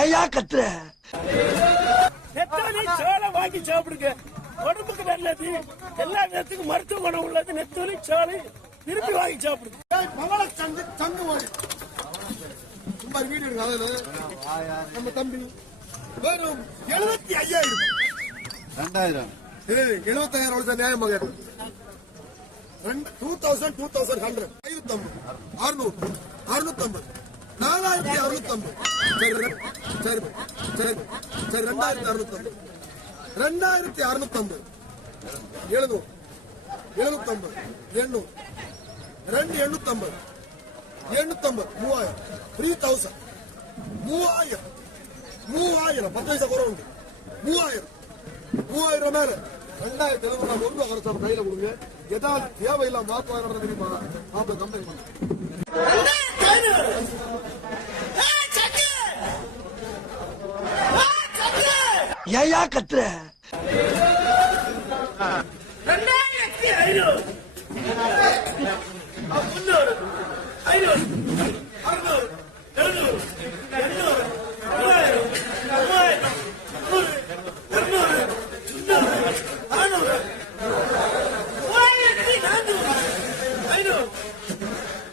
ஏயா கத்துற? நெத்தோலி சோளம் வாங்கி சாப்பிடுங்க. உடம்புக்கு நல்லது. எல்லா விதத்துக்கும் மருத்துவ குணம் உள்ளது. நெத்தோலி சோளம் விரும்பி வாங்கி சாப்பிடுங்க. பவள சங்கு சங்கு ஓடி சும்மா அதுல. நம்ம தம்பி. வெறும் எழுபத்தி ஐயாயிரம் ரெண்டாயிரம். எழுபத்தாயிரம் ரூபாய் நியாயமாக two thousand two thousand hundred ஐநூத்தம்பது. அறுநூறு. அறுநூத்தம்பது. நாலாயிரத்தி அறுநூத்தம்பது. சரி சரி சரி சரி ரெண்டாயிரத்தி அறுநூத்தம்பது. ரெண்டாயிரத்தி அறுநூத்தம்பது. எழுநூறு. எழுநூத்தம்பது. எண்ணூறு. ரெண்டு எண்ணூத்தம்பது. எண்ணூத்தம்பது. மூவாயிரம். த்ரீ தௌசண்ட் மூவாயிரம். மூவாயிரம். பத்து பைசா குறை உண்டு மூவாயிரம். மூவாயிரம். மேல ரெண்டாயிரத்தி எழுநூறு ரூபாய் ஒரு ரூபா குறைச்சா கையில கொடுங்க. ஏதாவது தேவையில்லாம மாப்பாயிரம் தெரியுமா மாப்பிள்ள கம்பெனி பண்ண. ஏயா கத்துற?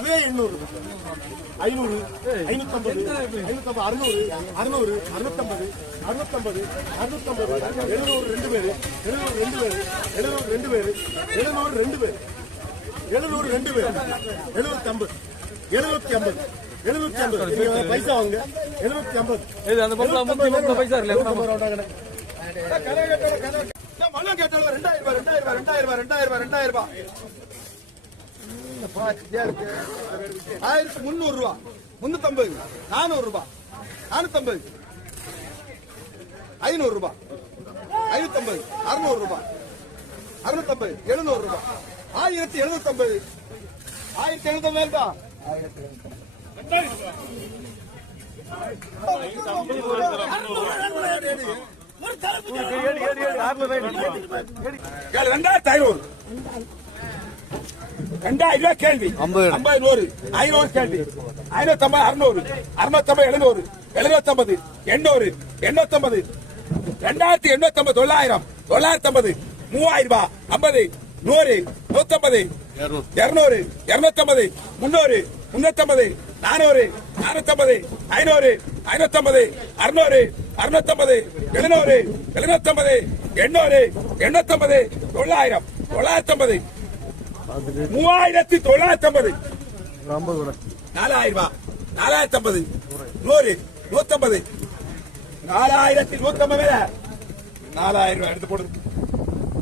அதே எண்ணூறு ஐநூறு ஐநூத்தம்பது ஐநூத்தம்பது அறுநூறு அறுநூறு அறுநூத்தம்பது அறுநூத்தம்பது அறுநூத்தம்பது எழுநூறு ரெண்டு பேரு எழுநூறு ரெண்டு பேரு எழுநூறு ரெண்டு பேரு எழுநூறு ரெண்டு பேரு எழுநூறு ரெண்டு பேரு எழுநூத்தி ஐம்பது எழுநூத்தி ஐம்பது எழுநூத்தி ஐம்பது பைசா வாங்க எழுநூத்தி ஐம்பது அந்த பைசா இல்ல மல்லம் கேட்டாலும் ரெண்டாயிரம் ரூபாய் ரெண்டாயிரம் ரூபாய் ரெண்டாயிரம் ரூபாய் ரெண்டாயிரம் ரூபாய். ஆயிரத்தி முந்நூறு ரூபா. முன்னூத்தம்பது நானூறு ரூபாய் நானூத்தம்பது. ஐநூறு ரூபாய் ஐநூத்தம்பது. அறுநூறு ரூபாய் அறுநூத்தம்பது. எழுநூறு ரூபாய் ஆயிரத்தி எழுநூத்தம்பது. ஆயிரத்தி எழுநூத்தம்பது? ரூபா ஒரு தலைப்பு ரெண்டாயிரத்தி ஐநூறு. ரெண்டாயிரம் ரூபாய் கேள்வி? ஐம்பது. ஐம்பது நூறு. ஐநூறு கேள்வி. ஐநூத்தி ஐம்பது அறுநூறு. அறுநூத்தம்பது எழுநூறு. எழுநூத்தம்பது எண்ணூறு. எண்ணூத்தம்பது. ரெண்டாயிரத்தி எண்ணூத்தி ஐம்பது தொள்ளாயிரம். தொள்ளாயிரத்தி ஐம்பது மூவாயிரம் ரூபாய். ஐம்பது நூறு. நூத்தம்பது. இருநூறு. இருநூத்தம்பது. முன்னூறு முன்னூத்தம்பது நானூறு. நானூத்தம்பது. ஐநூறு. ஐநூத்தம்பது. அறுநூறு. அறுநூத்தம்பது. எழுநூறு. எழுநூத்தம்பது. எண்ணூறு. எண்ணூத்தம்பது. தொள்ளாயிரம். தொள்ளாயிரத்தி ஐம்பது மூவாயிரத்தி தொள்ளாயிரத்தி ஐம்பது. நாலாயிரம்? ரூபாய் நாலாயிரத்தி ஐம்பது. நூறு நூத்தம்பது. நாலாயிரத்தி நூத்தம்பது நாலாயிரம் ரூபாய் எடுத்து போடுது